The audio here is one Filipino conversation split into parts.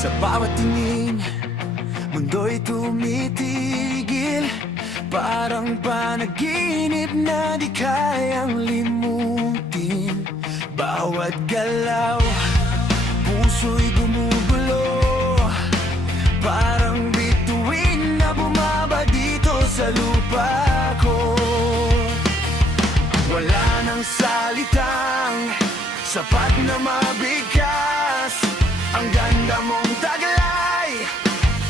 Sa bawat tingin, mundo'y tumitigil. Parang panaginip na di kayang limutin. Bawat galaw, puso'y gumugulo. Parang bituin na bumaba dito sa lupa ko. Wala nang salitang sapat na mabigkas. Ang ganda mong taglay,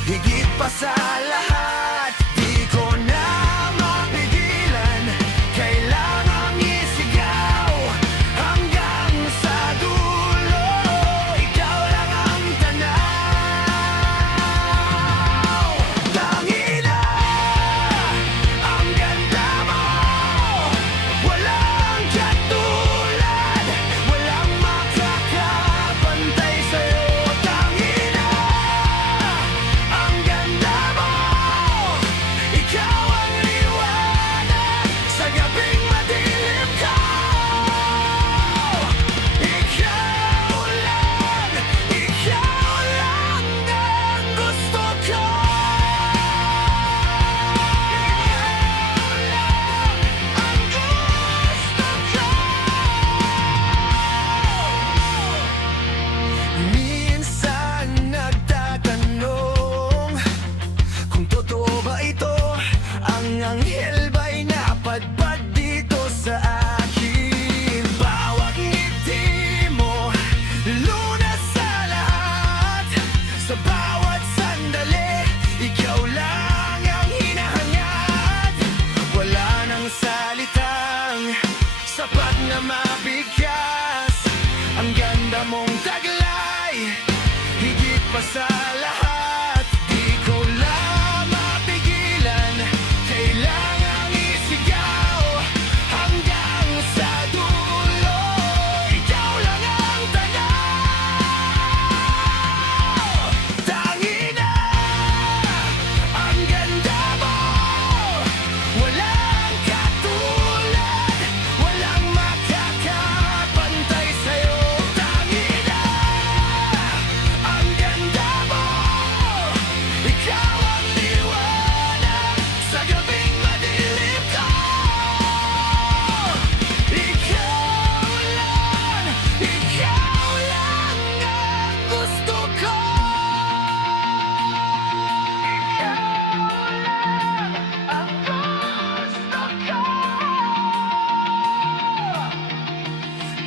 higit pa sa lahat. Di ko na mapigilan, kailangang isigaw hanggang sa dulo. Ikaw lang ang tanaw. Tangina, ang ganda mo, walang katulad, walang makakapantay sa'yo. Ang anghel ba'y napadpad dito sa akin? Bawat ngiti mo, lunas sa lahat. Sa bawat sandali, ikaw lang ang hinahangad. Wala nang salitang sapat na mabigkas. Ang ganda mong taglay, higit pa sa lahat.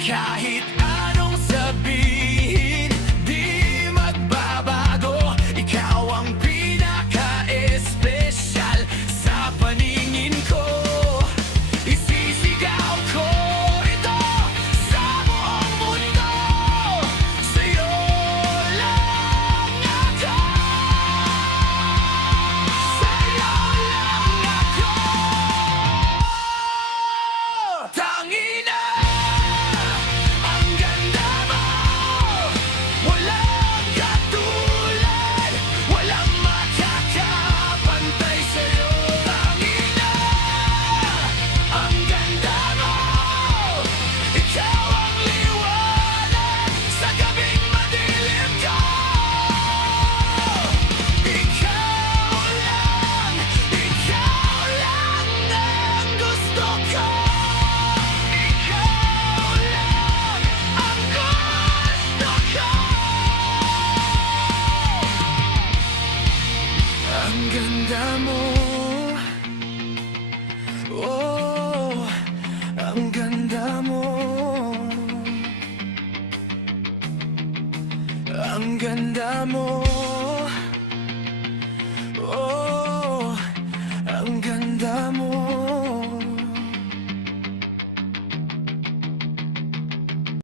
Kahit anong sabihin, di magbabago. Ikaw ang pinaka-espesyal sa paningin ko. Isisigaw ko ito sa buong mundo. Sa'yo lang ako. Sa'yo lang ako. Tangina, ang ganda mo, oh, ang ganda mo, ang ganda mo.